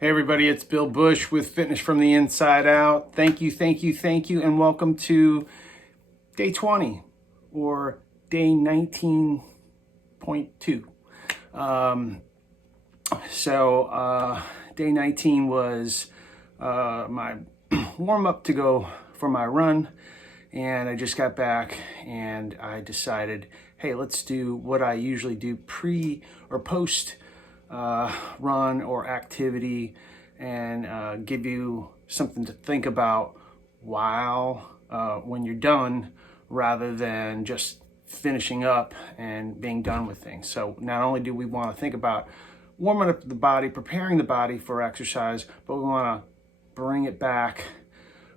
Hey everybody, it's Bill Bush with Fitness from the Inside Out. Thank you, and welcome to day 20 or day 19.2. Day 19 was my warm up to go for my run, and I just got back and I decided, hey, let's do what I usually do pre or post run or activity, and give you something to think about while when you're done, rather than just finishing up and being done with things. So not only do we want to think about warming up the body, preparing the body for exercise, but we want to bring it back,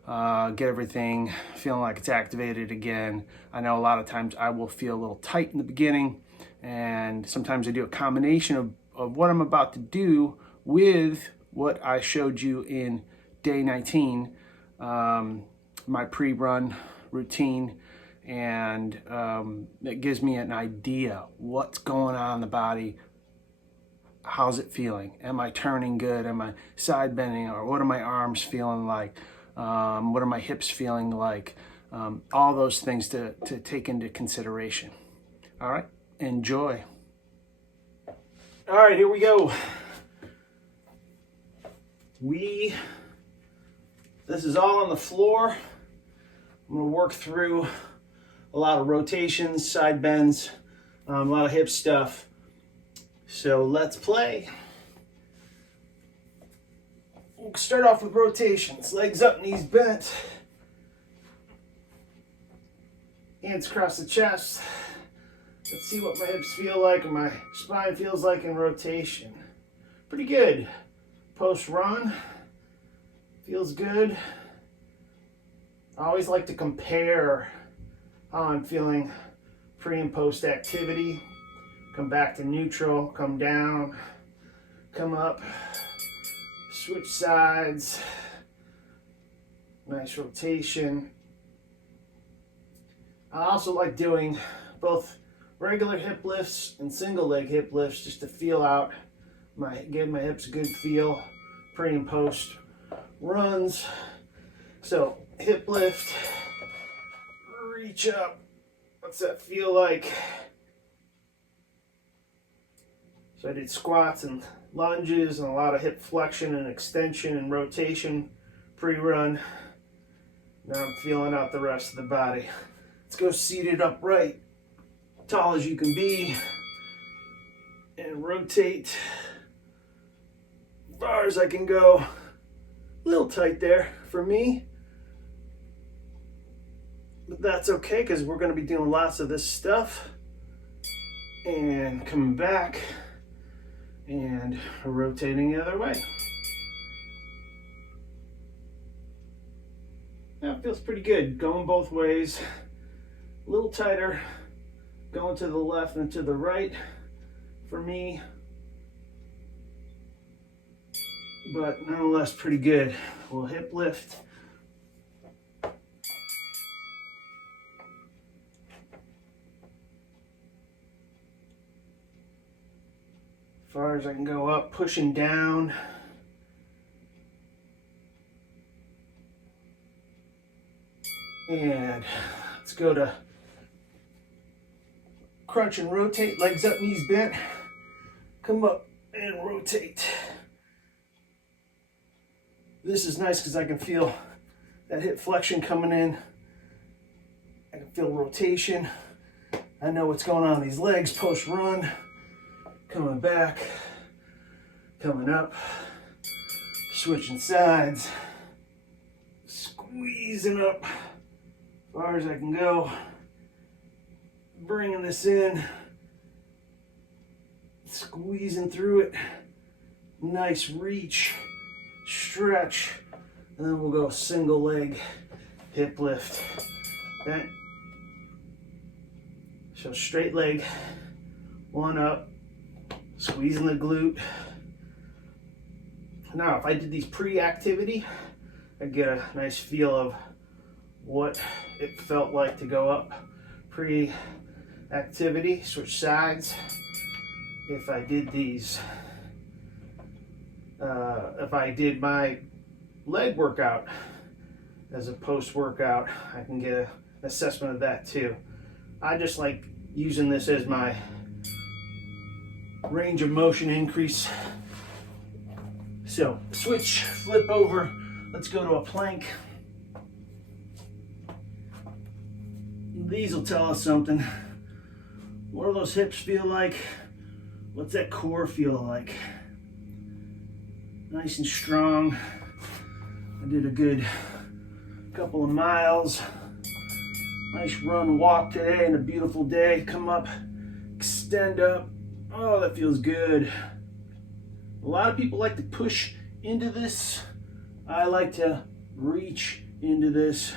get everything feeling like it's activated again. I know a lot of times I will feel a little tight in the beginning, and sometimes I do a combination of what I'm about to do with what I showed you in day 19, my pre-run routine, and it gives me an idea what's going on in the body. How's it feeling? Am I turning good? Am I side bending? Or what are my arms feeling like? What are my hips feeling like? All those things to take into consideration. All right, enjoy. All right, here we go. This is all on the floor. I'm gonna work through a lot of rotations, side bends, a lot of hip stuff. So let's play. We'll start off with rotations. Legs up, knees bent. Hands across the chest. Let's see what my hips feel like and my spine feels like in rotation. Pretty good. Post run. Feels good. I always like to compare how I'm feeling pre and post activity. Come back to neutral, come down, come up, switch sides. Nice rotation. I also like doing both regular hip lifts and single leg hip lifts just to feel out give my hips a good feel pre and post runs. So hip lift, reach up. What's that feel like? So I did squats and lunges and a lot of hip flexion and extension and rotation pre-run. Now I'm feeling out the rest of the body. Let's go seated upright, tall as you can be, and rotate as far as I can go. A little tight there for me, but that's okay because we're going to be doing lots of this stuff. And coming back and rotating the other way. That feels pretty good. Going both ways. A little tighter going to the left and to the right for me, but nonetheless pretty good. We'll hip lift. As far as I can go up, pushing down. And let's go to crunch and rotate, legs up, knees bent. Come up and rotate. This is nice because I can feel that hip flexion coming in. I can feel rotation. I know what's going on in these legs post run. Coming back, coming up, switching sides, squeezing up as far as I can go, bringing this in, squeezing through it, nice reach, stretch, and then we'll go single leg hip lift, bent. So straight leg, one up, squeezing the glute. Now, if I did these pre-activity, I'd get a nice feel of what it felt like to go up pre-activity. Switch sides. If I did these if I did my leg workout as a post-workout, I can get an assessment of that too. I just like using this as my range of motion increase. So switch, flip over, let's go to a plank. These will tell us something. What do those hips feel like? What's that core feel like? Nice and strong. I did a good couple of miles. Nice run, walk today and a beautiful day. Come up, extend up. Oh, that feels good. A lot of people like to push into this. I like to reach into this.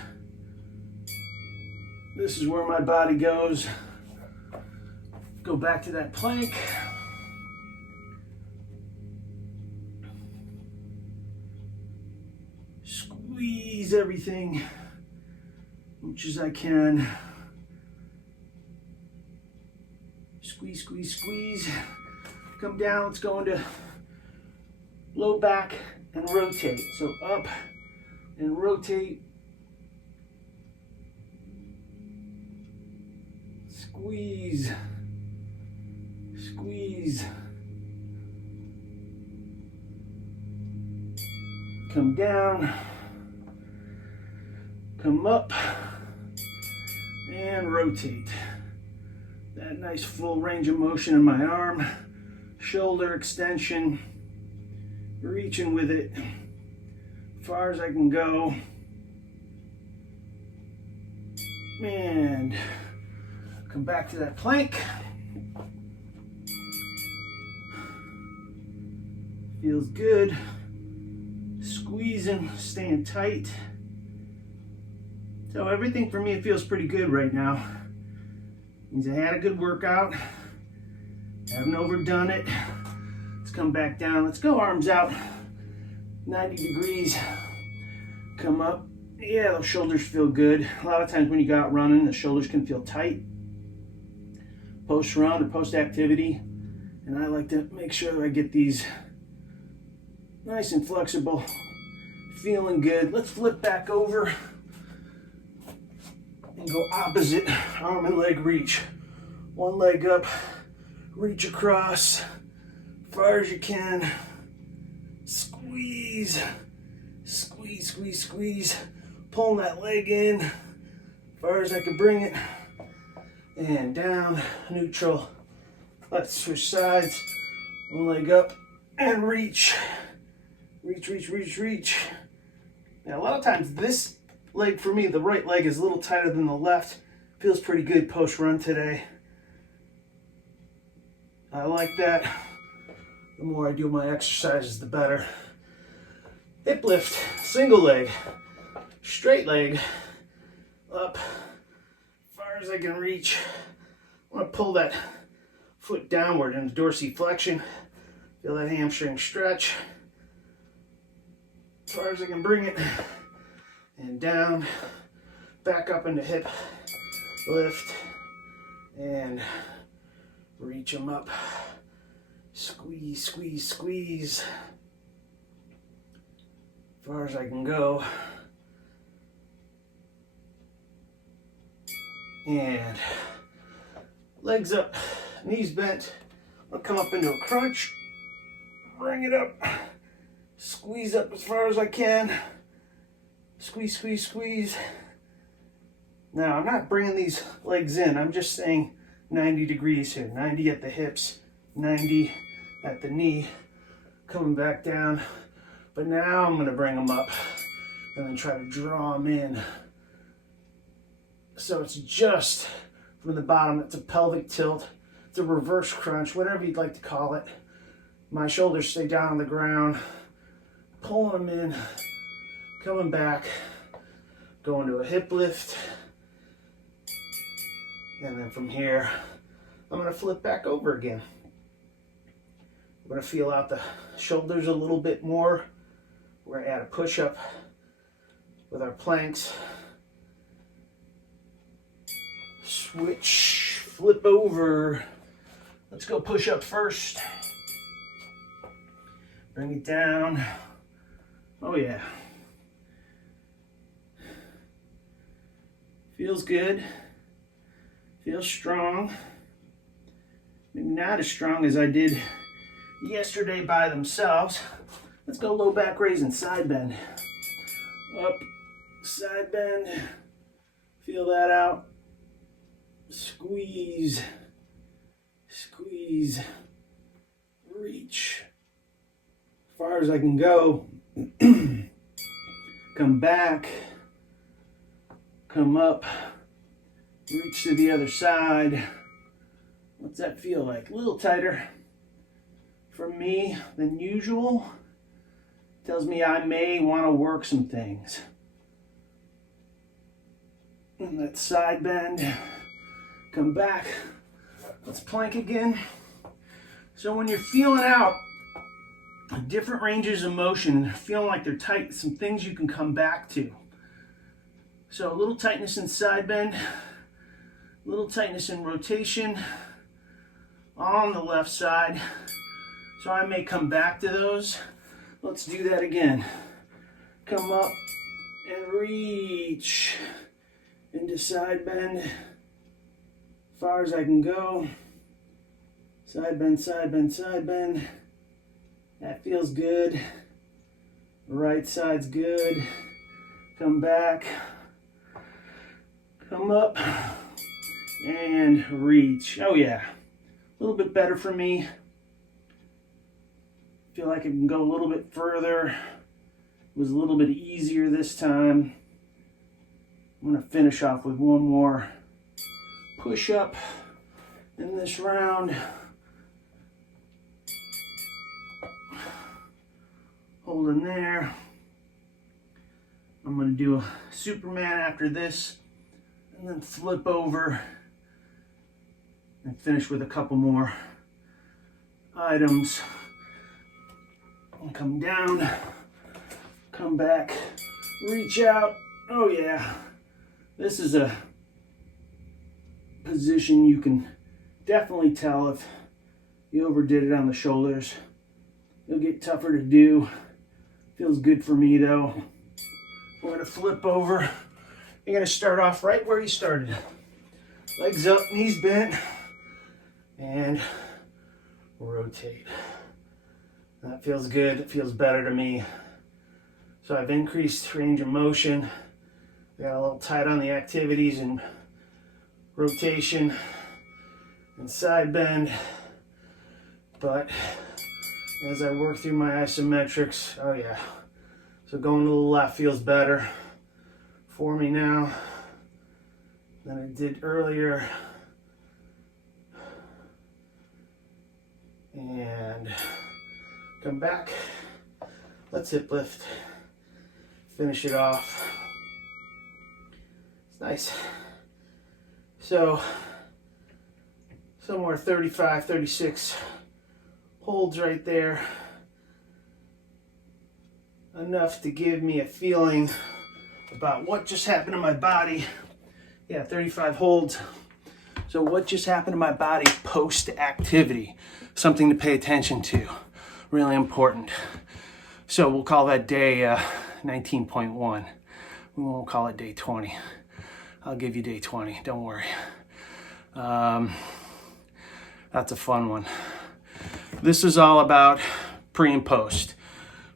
This is where my body goes. Go back to that plank. Squeeze everything much as I can. Squeeze, squeeze, squeeze. Come down, let's go into low back and rotate. So up and rotate. Squeeze, squeeze. Come down, come up, and rotate. That nice full range of motion in my arm, shoulder extension, reaching with it as far as I can go. And come back to that plank. Feels good. Squeezing, staying tight. So everything for me, it feels pretty good right now. Means I had a good workout. Haven't overdone it. Let's come back down. Let's go arms out. 90 degrees. Come up. Yeah, those shoulders feel good. A lot of times when you go out running, the shoulders can feel tight. Post-run or post-activity. And I like to make sure that I get these nice and flexible. Feeling good. Let's flip back over and go opposite arm and leg reach. One leg up, reach across, far as you can. Squeeze, squeeze, squeeze, squeeze. Pulling that leg in, far as I can bring it. And down, neutral. Let's switch sides. One leg up and reach. Reach, reach, reach, reach. Now, a lot of times this leg for me, the right leg, is a little tighter than the left. Feels pretty good post-run today. I like that. The more I do my exercises, the better. Hip lift, single leg, straight leg, up, far as I can reach. I want to pull that foot downward into dorsiflexion. Feel that hamstring stretch. As far as I can bring it. And down, back up into hip lift, and reach them up. Squeeze, squeeze, squeeze. As far as I can go. And legs up, knees bent. I'll come up into a crunch. Bring it up. Squeeze up as far as I can. Squeeze, squeeze, squeeze. Now, I'm not bringing these legs in. I'm just saying 90 degrees here. 90 at the hips, 90 at the knee. Coming back down. But now I'm going to bring them up and then try to draw them in. So it's just from the bottom. It's a pelvic tilt. It's a reverse crunch, whatever you'd like to call it. My shoulders stay down on the ground. Pulling them in. Coming back. Going to a hip lift. And then from here, I'm going to flip back over again. We're going to feel out the shoulders a little bit more. We're going to add a push-up with our planks. Switch, flip over. Let's go push up first. Bring it down. Oh yeah. Feels good. Feels strong. Maybe not as strong as I did yesterday by themselves. Let's go low back raise and side bend. Up, side bend. Feel that out. Squeeze. Squeeze. Reach. As far as I can go. Come back. Come up. Reach to the other side. What's that feel like? A little tighter for me than usual. Tells me I may want to work some things. And that side bend. Come back. Let's plank again. So when you're feeling out different ranges of motion, feeling like they're tight, some things you can come back to. So a little tightness in side bend, a little tightness in rotation on the left side. So I may come back to those. Let's do that again. Come up and reach into side bend. As far as I can go. Side bend, side bend, side bend. That feels good. Right side's good. Come back. Come up and reach. Oh yeah, a little bit better for me. Feel like I can go a little bit further. It was a little bit easier this time. I'm gonna finish off with one more push up in this round. Hold in there. I'm gonna do a Superman after this, and then flip over and finish with a couple more items. And come down, come back, reach out. Oh yeah, this is a position you can definitely tell if you overdid it on the shoulders. It'll get tougher to do. Feels good for me though. We're gonna flip over. You're gonna start off right where you started. Legs up, knees bent, and rotate. That feels good, it feels better to me. So I've increased range of motion. Got a little tight on the activities and rotation and side bend. But as I work through my isometrics, oh yeah. So going to the left feels better for me now than I did earlier. And come back. Let's hip lift. Finish it off. It's nice. So somewhere 35, 36 holds right there. Enough to give me a feeling about what just happened to my body. Yeah, 35 holds. So what just happened to my body post-activity? Something to pay attention to. Really important. So we'll call that day 19.1. We won't call it day 20. I'll give you day 20, don't worry. That's a fun one. This is all about pre and post.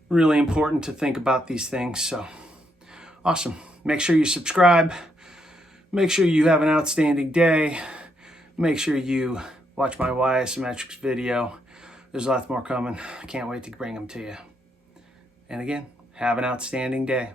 Really important to think about these things, so awesome. Make sure you subscribe. Make sure you have an outstanding day. Make sure you watch my Isometrics video. There's lots more coming. I can't wait to bring them to you. And again, have an outstanding day.